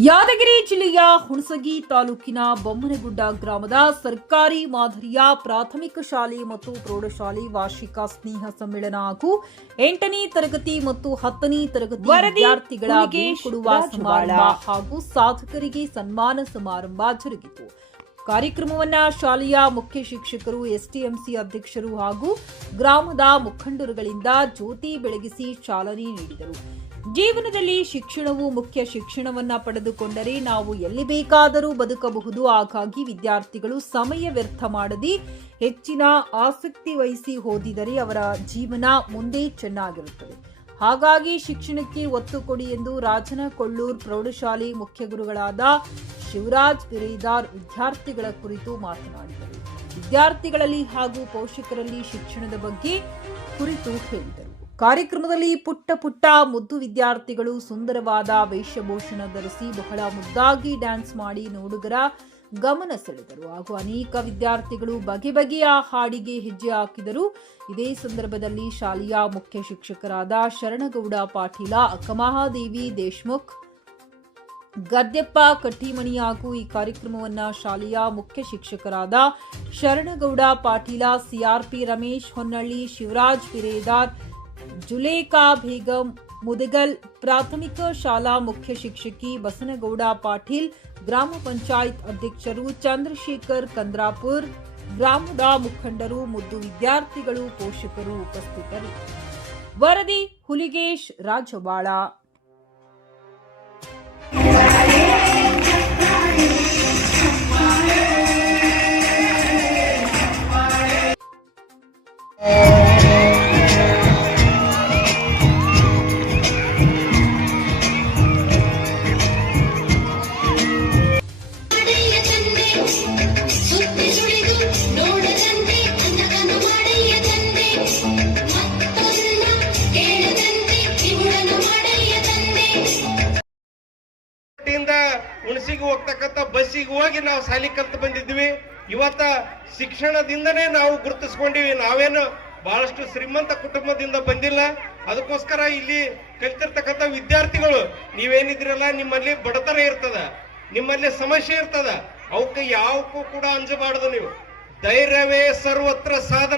ಯಾದಗಿರಿ ಜಿಲ್ಲೆಯ ಹುಣಸಗಿ ತಾಲೂಕಿನ ಬೊಮ್ಮನಗುಡ್ಡ ಗ್ರಾಮದ ಸರ್ಕಾರಿ ಮಾದರಿಯ ಪ್ರಾಥಮಿಕ ಶಾಲೆ ಮತ್ತು ಪ್ರೌಢಶಾಲೆ ವಾರ್ಷಿಕ ಸ್ನೇಹ ಸಮ್ಮೇಳನ ಹಾಗೂ 8ನೇ ತರಗತಿ ಮತ್ತು 10ನೇ ತರಗತಿ ವಿದ್ಯಾರ್ಥಿಗಳಿಗೆ ಕೊಡುವ ಸಮಾರಂಭ ಹಾಗೂ ಸಾಧಕರಿಗೆ ಸನ್ಮಾನ ಸಮಾರಂಭ ಜರುಗಿತು. ಕಾರ್ಯಕ್ರಮವನ್ನ ಶಾಲೆಯ ಮುಖ್ಯ ಶಿಕ್ಷಕರು, ಎಸ್ಟಿಎಂಸಿ ಅಧ್ಯಕ್ಷರು ಹಾಗೂ ಗ್ರಾಮದ ಮುಖಂಡರುಗಳಿಂದ ಜ್ಯೋತಿ ಬೆಳಗಿಸಿ ಚಾಲನೆ ನೀಡಿದರು. ಜೀವನದಲ್ಲಿ ಶಿಕ್ಷಣವು ಮುಖ್ಯ. ಶಿಕ್ಷಣವನ್ನ ಪಡೆದುಕೊಂಡರೆ ನಾವು ಎಲ್ಲಿ ಬೇಕಾದರೂ ಬದುಕಬಹುದು. ಹಾಗಾಗಿ ವಿದ್ಯಾರ್ಥಿಗಳು ಸಮಯ ವ್ಯರ್ಥ ಮಾಡದೆ ಹೆಚ್ಚಿನ ಆಸಕ್ತಿ ವಹಿಸಿ ಓದಿದರೆ ಅವರ ಜೀವನ ಮುಂದೆ ಚೆನ್ನಾಗಿರುತ್ತದೆ. ಹಾಗಾಗಿ ಶಿಕ್ಷಣಕ್ಕೆ ಒತ್ತು ಕೊಡಿ ಎಂದು ರಾಜನಕೊಳ್ಳೂರು ಪ್ರೌಢಶಾಲೆ ಮುಖ್ಯ ಗುರುಗಳಾದ ಶಿವರಾಜ್ ಬಿರೇದಾರ್ ವಿದ್ಯಾರ್ಥಿಗಳ ಕುರಿತು ಮಾತನಾಡಿದರು. ವಿದ್ಯಾರ್ಥಿಗಳಲ್ಲಿ ಹಾಗೂ ಪೋಷಕರಲ್ಲಿ ಶಿಕ್ಷಣದ ಬಗ್ಗೆ ಕುರಿತು ಹೇಳಿದರು. ಕಾರ್ಯಕ್ರಮದಲ್ಲಿ ಪುಟ್ಟ ಮುದ್ದು ವಿದ್ಯಾರ್ಥಿಗಳು ಸುಂದರವಾದ ವೇಷಭೂಷಣ ಧರಿಸಿ ಬಹಳ ಮುದ್ದಾಗಿ ಡ್ಯಾನ್ಸ್ ಮಾಡಿ ನೋಡುಗರ ಗಮನ ಸೆಳೆದರು ಹಾಗೂ ಅನೇಕ ವಿದ್ಯಾರ್ಥಿಗಳು ಬಗೆಬಗೆಯ ಹಾಡಿಗೆ ಹೆಜ್ಜೆ ಹಾಕಿದರು. ಇದೇ ಸಂದರ್ಭದಲ್ಲಿ ಶಾಲೆಯ ಮುಖ್ಯ ಶಿಕ್ಷಕರಾದ ಶರಣಗೌಡ ಪಾಟೀಲ, ಅಕ್ಕಮಹಾದೇವಿ ದೇಶಮುಖ್, ಗದ್ದೆಪ್ಪ ಕಟ್ಟಿಮಣಿ ಹಾಗೂ ಈ ಕಾರ್ಯಕ್ರಮವನ್ನು ಶಾಲೆಯ ಮುಖ್ಯ ಶಿಕ್ಷಕರಾದ ಶರಣಗೌಡ ಪಾಟೀಲ, ಸಿಆರ್ಪಿ ರಮೇಶ್ ಹೊನ್ನಳ್ಳಿ, ಶಿವರಾಜ್ ಬಿರೇದಾರ್, ಜುಲೇಖಾ ಬೇಗಂ ಮುದಗಲ್, ಪ್ರಾಥಮಿಕ ಶಾಲಾ ಮುಖ್ಯ ಶಿಕ್ಷಕಿ ಬಸನಗೌಡ ಪಾಟೀಲ್, ಗ್ರಾಮ ಪಂಚಾಯತ್ ಅಧ್ಯಕ್ಷರು ಚಂದ್ರಶೇಖರ್ ಕಂದ್ರಾಪುರ್, ಗ್ರಾಮದ ಮುಖಂಡರು, ಮುದ್ದು ವಿದ್ಯಾರ್ಥಿಗಳು, ಪೋಷಕರು ಉಪಸ್ಥಿತರಿದ್ದರು. ವರದಿ ಹುಲಿಗೇಶ್ ರಾಜವಾಳ. ಹುಣಸಿಗೆ ಹೋಗ್ತಕ್ಕಂಥ ಬಸ್ಸಿಗೆ ಹೋಗಿ ನಾವು ಶಾಲೆ ಕಲ್ತು ಬಂದಿದ್ವಿ. ಇವತ್ತ ಶಿಕ್ಷಣದಿಂದನೇ ನಾವು ಗುರುತಿಸ್ಕೊಂಡಿವಿ. ನಾವೇನು ಬಹಳಷ್ಟು ಶ್ರೀಮಂತ ಕುಟುಂಬದಿಂದ ಬಂದಿಲ್ಲ. ಅದಕ್ಕೋಸ್ಕರ ಇಲ್ಲಿ ಕಲಿತಿರ್ತಕ್ಕಂಥ ವಿದ್ಯಾರ್ಥಿಗಳು ನೀವೇನಿದ್ರಲ್ಲ, ನಿಮ್ಮಲ್ಲಿ ಬಡತನ ಇರ್ತದ, ನಿಮ್ಮಲ್ಲಿ ಸಮಸ್ಯೆ ಇರ್ತದ, ಅವಕ್ಕೆ ಯಾವಕ್ಕೂ ಕೂಡ ಅಂಜಬಾರ್ದು. ನೀವು ಧೈರ್ಯವೇ ಸರ್ವತ್ರ ಸಾಧನ.